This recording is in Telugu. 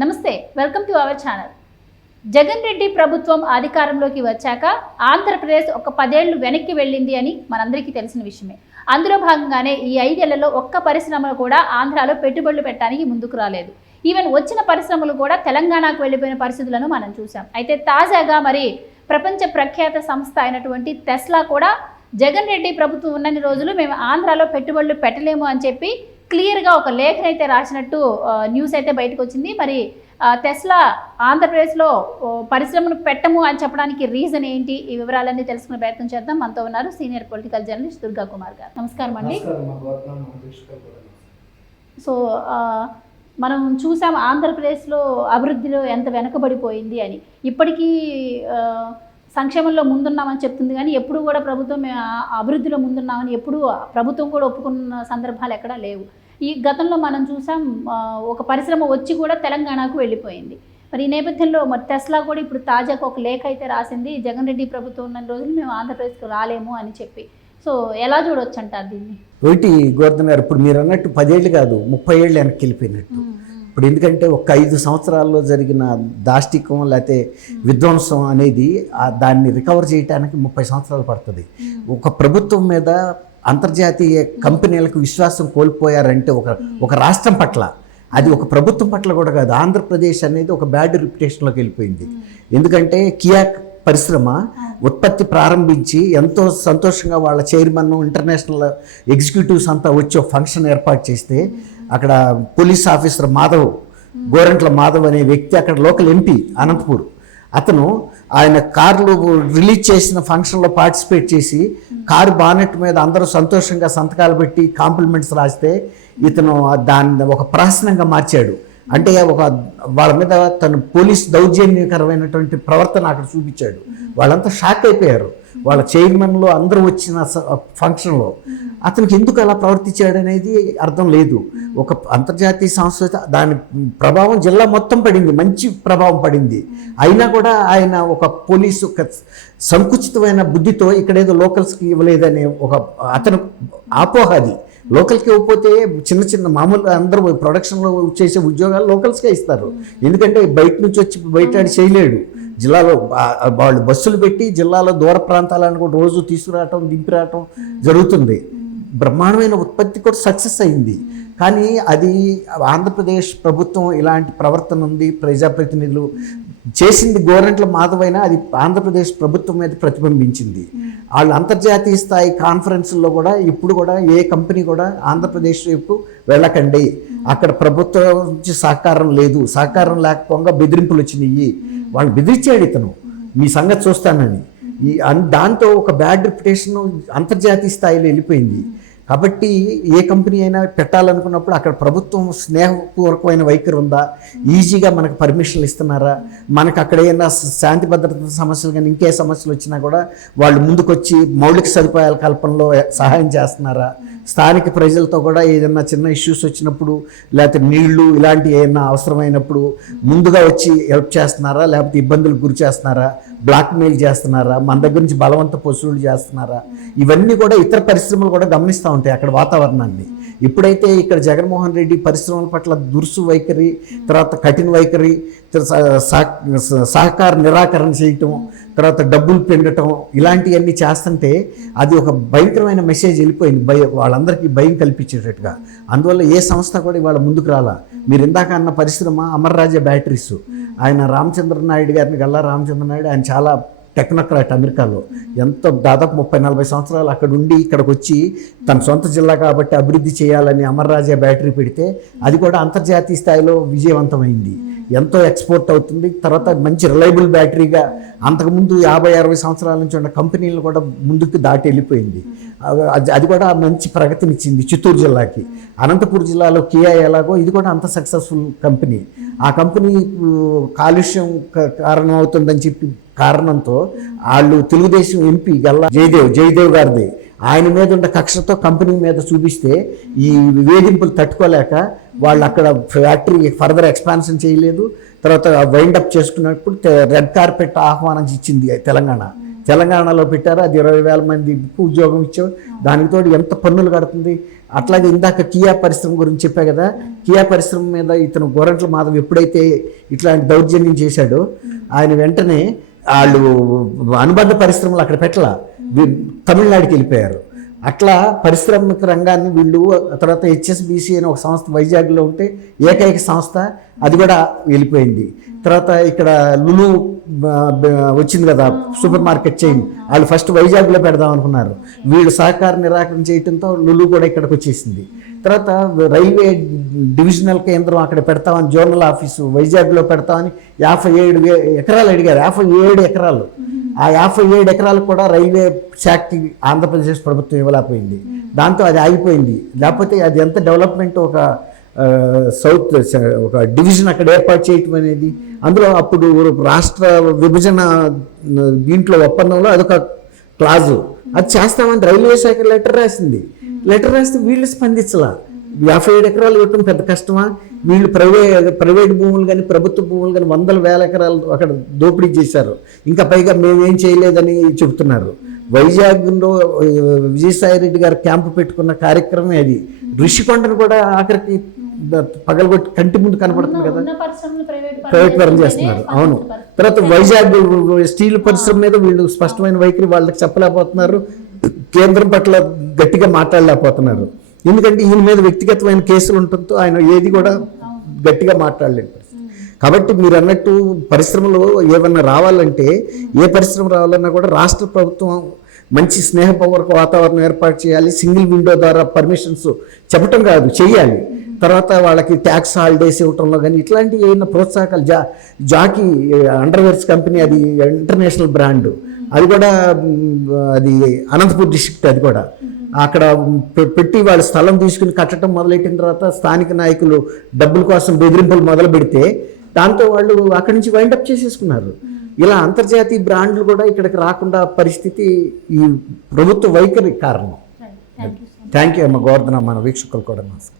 నమస్తే welcome to our channel. Jagan Reddy ప్రభుత్వం అధికారంలోకి వచ్చాక ఆంధ్రప్రదేశ్ ఒక పదేళ్ళు వెనక్కి వెళ్ళింది అని మనందరికీ తెలిసిన విషయమే. అందులో భాగంగానే ఈ ఐదేళ్ళలో ఒక్క పరిశ్రమలు కూడా ఆంధ్రాలో పెట్టుబడులు పెట్టడానికి ముందుకు రాలేదు. ఈవెన్ వచ్చిన పరిశ్రమలు కూడా తెలంగాణకు వెళ్ళిపోయిన పరిస్థితులను మనం చూసాం అయితే తాజాగా మరి ప్రపంచ ప్రఖ్యాత సంస్థ అయినటువంటి టెస్లా కూడా జగన్ రెడ్డి ప్రభుత్వం ఉన్నన్ని రోజులు మేము ఆంధ్రాలో పెట్టుబడులు పెట్టలేము అని చెప్పి క్లియర్గా ఒక లేఖను అయితే రాసినట్టు న్యూస్ అయితే బయటకు వచ్చింది మరి టెస్లా ఆంధ్రప్రదేశ్లో పరిశ్రమను పెట్టము అని చెప్పడానికి రీజన్ ఏంటి? ఈ వివరాలన్నీ తెలుసుకునే ప్రయత్నం చేద్దాం. మనతో ఉన్నారు senior political journalist Durga Kumar garu. నమస్కారం అండి. సో మనం చూసాం ఆంధ్రప్రదేశ్లో అభివృద్ధిలో ఎంత వెనకబడిపోయింది అని. ఇప్పటికీ సంక్షేమంలో ముందున్నామని చెప్తుంది కానీ ఎప్పుడు కూడా ప్రభుత్వం అభివృద్ధిలో ముందున్నామని ఎప్పుడు ప్రభుత్వం కూడా ఒప్పుకున్న సందర్భాలు ఎక్కడా లేవు. ఈ గతంలో మనం చూసాం ఒక పరిశ్రమ వచ్చి కూడా తెలంగాణకు వెళ్ళిపోయింది. మరి ఈ నేపథ్యంలో మరి టెస్లా కూడా ఇప్పుడు తాజాగా ఒక లేఖ అయితే రాసింది జగన్ రెడ్డి ప్రభుత్వం ఉన్న రోజులు మేము ఆంధ్రప్రదేశ్కి రాలేము అని చెప్పి. సో ఎలా చూడొచ్చు అంటారు దీన్ని? ఒకటి గోవర్ధన్ గారు ఇప్పుడు మీరు అన్నట్టు పదేళ్ళు కాదు ముప్పై ఏళ్ళు వెనక్కి వెళ్ళిపోయినట్టు. ఇప్పుడు ఎందుకంటే ఒక ఐదు సంవత్సరాల్లో జరిగిన దాష్టికం లేకపోతే విధ్వంసం అనేది దాన్ని రికవర్ చేయడానికి ముప్పై సంవత్సరాలు పడుతుంది. ఒక ప్రభుత్వం మీద అంతర్జాతీయ కంపెనీలకు విశ్వాసం కోల్పోయారంటే ఒక ఒక రాష్ట్రం పట్ల అది ఒక ప్రభుత్వం పట్ల కూడా కాదు ఆంధ్రప్రదేశ్ అనేది ఒక బ్యాడ్ రిప్యుటేషన్లోకి వెళ్ళిపోయింది. ఎందుకంటే కియా పరిశ్రమ ఉత్పత్తి ప్రారంభించి ఎంతో సంతోషంగా వాళ్ళ చైర్మన్ ఇంటర్నేషనల్ ఎగ్జిక్యూటివ్స్ అంతా వచ్చి ఒక ఫంక్షన్ ఏర్పాటు చేస్తే అక్కడ పోలీస్ ఆఫీసర్ మాధవ్ గోరంట్ల మాధవ్ అనే వ్యక్తి అక్కడ లోకల్ ఎంపీ అనంతపూర్. అతను ఆయన కార్లు రిలీజ్ చేసిన ఫంక్షన్లో పార్టిసిపేట్ చేసి కారు బానెట్ మీద అందరూ సంతోషంగా సంతకాలు పెట్టి కాంప్లిమెంట్స్ రాస్తే ఇతను దాన్ని ఒక ప్రహసనంగా మార్చాడు. అంటే ఒక వాళ్ళ మీద తను పోలీస్ దౌర్జన్యకరమైనటువంటి ప్రవర్తన అక్కడ చూపించాడు. వాళ్ళంతా షాక్ అయిపోయారు. వాళ్ళ చైర్మన్లో అందరూ వచ్చిన స- ఫంక్షన్లో. అతనికి ఎందుకు అలా ప్రవర్తించాడు అనేది అర్థం లేదు. ఒక అంతర్జాతీయ సంస్థ దాని ప్రభావం జిల్లా మొత్తం పడింది. మంచి ప్రభావం పడింది. అయినా కూడా ఆయన ఒక పోలీసు ఒక సంకుచితమైన బుద్ధితో ఇక్కడేదో లోకల్స్కి ఇవ్వలేదనే ఒక అతను అపోహ అది. లోకల్కి ఇవ్వకపోతే చిన్న చిన్న మామూలు అందరూ ప్రొడక్షన్లో చేసే ఉద్యోగాలు లోకల్స్కే ఇస్తారు. ఎందుకంటే బయట నుంచి వచ్చి బయట చేయలేడు. జిల్లాలో వాళ్ళు బస్సులు పెట్టి జిల్లాలో దూర ప్రాంతాలను కూడా రోజు తీసుకురావటం దింపిరావటం జరుగుతుంది. బ్రహ్మాండమైన ఉత్పత్తి కూడా సక్సెస్ అయింది. కానీ అది ఆంధ్రప్రదేశ్ ప్రభుత్వం ఇలాంటి ప్రవర్తన ఉంది ప్రజాప్రతినిధులు చేసింది గోరంట్ల మాధవైనా అది ఆంధ్రప్రదేశ్ ప్రభుత్వం మీద ప్రతిబింబించింది. వాళ్ళు అంతర్జాతీయ స్థాయి కాన్ఫరెన్స్లో కూడా ఇప్పుడు కూడా ఏ కంపెనీ కూడా ఆంధ్రప్రదేశ్ వైపు వెళ్ళకండి. అక్కడ ప్రభుత్వం నుంచి సహకారం లేదు. సహకారం లేకపోగా బెదిరింపులు వచ్చినాయి. వాళ్ళు బెదిరించాడు ఇతను. మీ సంగతి చూస్తానని. ఈ దాంతో ఒక బ్యాడ్ రిప్యుటేషన్ అంతర్జాతీయ స్థాయిలో వెళ్ళిపోయింది. కాబట్టి ఏ కంపెనీ అయినా పెట్టాలనుకున్నప్పుడు అక్కడ ప్రభుత్వం స్నేహపూర్వకమైన వైఖరి ఉందా? ఈజీగా మనకు పర్మిషన్లు ఇస్తున్నారా? మనకు అక్కడ ఏమైనా శాంతి భద్రత సమస్యలు కానీ ఇంకే సమస్యలు వచ్చినా కూడా వాళ్ళు ముందుకొచ్చి మౌలిక సదుపాయాల కల్పనలో సహాయం చేస్తున్నారా? స్థానిక ప్రజలతో కూడా ఏదైనా చిన్న ఇష్యూస్ వచ్చినప్పుడు లేకపోతే నీళ్ళు ఇలాంటి ఏమైనా అవసరమైనప్పుడు ముందుగా వచ్చి హెల్ప్ చేస్తున్నారా లేకపోతే ఇబ్బందులకు గురి చేస్తున్నారా బ్లాక్మెయిల్ చేస్తున్నారా మన దగ్గర నుంచి బలవంత వసూలు చేస్తున్నారా? ఇవన్నీ కూడా ఇతర పరిశ్రమలు కూడా గమనిస్తూ ఉంటాయి అక్కడ వాతావరణాన్ని. ఇప్పుడైతే ఇక్కడ జగన్మోహన్ రెడ్డి పరిశ్రమల పట్ల దురుసు వైఖరి తర్వాత కఠిన వైఖరి సహకార నిరాకరణ చేయటం తర్వాత డబ్బులు పెండటం ఇలాంటివన్నీ చేస్తుంటే అది ఒక భయంకరమైన మెసేజ్ వెళ్ళిపోయింది. భయ వాళ్ళందరికీ భయం కల్పించేటట్టుగా. అందువల్ల ఏ సంస్థ కూడా ఇవాళ ముందుకు రాలా. మీరు ఇందాక అన్న పరిశ్రమ అమర్రాజ బ్యాటరీస్. ఆయన రామచంద్ర నాయుడు గారిని గల్లా రామచంద్ర నాయుడు ఆయన చాలా టెక్నోక్రాట్ అమెరికాలో ఎంతో దాదాపు ముప్పై నలభై సంవత్సరాలు అక్కడ ఉండి ఇక్కడికి వచ్చి తన సొంత జిల్లా కాబట్టి అభివృద్ధి చేయాలని అమర్రాజా బ్యాటరీ పెడితే అది కూడా అంతర్జాతీయ స్థాయిలో విజయవంతమైంది. ఎంతో ఎక్స్పోర్ట్ అవుతుంది. తర్వాత మంచి రిలయబుల్ బ్యాటరీగా అంతకుముందు యాభై అరవై సంవత్సరాల నుంచి ఉన్న కంపెనీలు కూడా ముందుకు దాటి వెళ్ళిపోయింది. అది అది కూడా మంచి ప్రగతినిచ్చింది చిత్తూరు జిల్లాకి. అనంతపురం జిల్లాలో కియా ఎలాగో ఇది కూడా అంత సక్సెస్ఫుల్ కంపెనీ. ఆ కంపెనీ కాలుష్యం క- కారణం అవుతుందని చెప్పి కారణంతో వాళ్ళు తెలుగుదేశం ఎంపీ గల్లా జయదేవ్ జయదేవ్ గారిది ఆయన మీద ఉన్న కక్షతో కంపెనీ మీద చూపిస్తే ఈ వేధింపులు తట్టుకోలేక వాళ్ళు అక్కడ ఫ్యాక్టరీ ఫర్దర్ ఎక్స్పాన్షన్ చేయలేదు. తర్వాత వైండప్ చేసుకున్నప్పుడు రెడ్ కార్పెట్ ఆహ్వానం ఇచ్చింది తెలంగాణ. తెలంగాణలో పెట్టారు. అది ఇరవై వేల మందికి ఉద్యోగం ఇచ్చారు. దానికి తోడు ఎంత పన్నులు కడుతుంది. అట్లాగే ఇందాక కియా పరిశ్రమ గురించి చెప్పా కదా. కియా పరిశ్రమ మీద ఇతను గోరంట్ల మాధవ్ ఎప్పుడైతే ఇట్లాంటి దౌర్జన్యం చేశాడో ఆయన వెంటనే వాళ్ళు అనుబంధ పరిశ్రమలు అక్కడ పెట్టలే. తమిళనాడుకి వెళ్ళిపోయారు. అట్లా పారిశ్రామిక రంగాన్ని వీళ్ళు తర్వాత హెచ్ఎస్బిసి అనే ఒక సంస్థ వైజాగ్లో ఉంటే ఏకైక సంస్థ అది కూడా వెళ్ళిపోయింది. తర్వాత ఇక్కడ లులు వచ్చింది కదా సూపర్ మార్కెట్ చైన్ వాళ్ళు ఫస్ట్ వైజాగ్లో పెడదాం అనుకున్నారు. వీళ్ళు సహకార నిరాకరణ చేయడంతో లులు కూడా ఇక్కడికి వచ్చేసింది. తర్వాత రైల్వే డివిజనల్ కేంద్రం అక్కడ పెడతామని జోనల్ ఆఫీసు వైజాగ్లో పెడతామని యాభై ఏడు ఎకరాలు అడిగారు. యాభై ఏడు ఎకరాలు. ఆ యాభై ఏడు ఎకరాలకు కూడా రైల్వే శాఖకి ఆంధ్రప్రదేశ్ ప్రభుత్వం ఇవ్వలేకపోయింది. దాంతో అది ఆగిపోయింది. లేకపోతే అది ఎంత డెవలప్మెంట్ ఒక సౌత్ ఒక డివిజన్ అక్కడ ఏర్పాటు చేయటం అనేది అందులో అప్పుడు రాష్ట్ర విభజన దీంట్లో ఒప్పందంలో అదొక క్లాజు. అది చేస్తామని రైల్వే శాఖ లెటర్ రాసింది. లెటర్ రాస్తే వీళ్ళు స్పందించలా. యాభై ఏడు ఎకరాలు ఇవ్వటం పెద్ద కష్టమా? వీళ్ళు ప్రైవేట్ ప్రైవేట్ భూములు కానీ ప్రభుత్వ భూములు కానీ వందల వేల ఎకరాలు అక్కడ దోపిడీ చేశారు. ఇంకా పైగా మేమేం చేయలేదని చెబుతున్నారు వైజాగ్లో ఆ, విజయసాయి రెడ్డి గారు క్యాంపు పెట్టుకున్న కార్యక్రమం అది. ఋషికొండను కూడా ఆఖరికి పగలగొట్టి కంటి ముందు కనపడుతుంది కదా? ప్రైవేట్ పరం చేస్తున్నారు. అవును. తర్వాత వైజాగ్ స్టీల్ పరిశ్రమ మీద వీళ్ళు స్పష్టమైన వైఖరి వాళ్ళకి చెప్పలేకపోతున్నారు. కేంద్రం పట్ల గట్టిగా మాట్లాడలేకపోతున్నారు. ఎందుకంటే ఈయన మీద వ్యక్తిగతమైన కేసులు ఉండటంతో ఆయన ఏది కూడా గట్టిగా మాట్లాడలేని కాబట్టి మీరు అన్నట్టు పరిశ్రమలు ఏమన్నా రావాలంటే ఏ పరిశ్రమ రావాలన్నా కూడా రాష్ట్ర ప్రభుత్వం మంచి స్నేహపూర్వక వాతావరణం ఏర్పాటు చేయాలి సింగిల్ విండో ద్వారా పర్మిషన్స్ చెప్పటం కాదు చేయాలి తర్వాత వాళ్ళకి ట్యాక్స్ హాలిడేస్ ఇవ్వటంలో కానీ ఇట్లాంటి ఏమైనా ప్రోత్సాహకాలు జా జాకీ అండర్వేర్స్ కంపెనీ అది ఇంటర్నేషనల్ బ్రాండ్ అది కూడా అది అనంతపూర్ డిస్ట్రిక్ట్ అది కూడా. అక్కడ పెట్టి వాళ్ళ స్థలం తీసుకుని కట్టడం మొదలెట్టిన తర్వాత స్థానిక నాయకులు డబ్బుల కోసం బెదిరింపులు మొదలు పెడితే దాంతో వాళ్ళు అక్కడి నుంచి వైండప్ చేసేసుకున్నారు. ఇలా అంతర్జాతీయ బ్రాండ్లు కూడా ఇక్కడికి రాకుండా పరిస్థితి ఈ ప్రభుత్వ వైఖరి కారణం. థ్యాంక్ యూ అమ్మ గోవర్ధన మన వీక్షకులు కూడా నమస్కారం.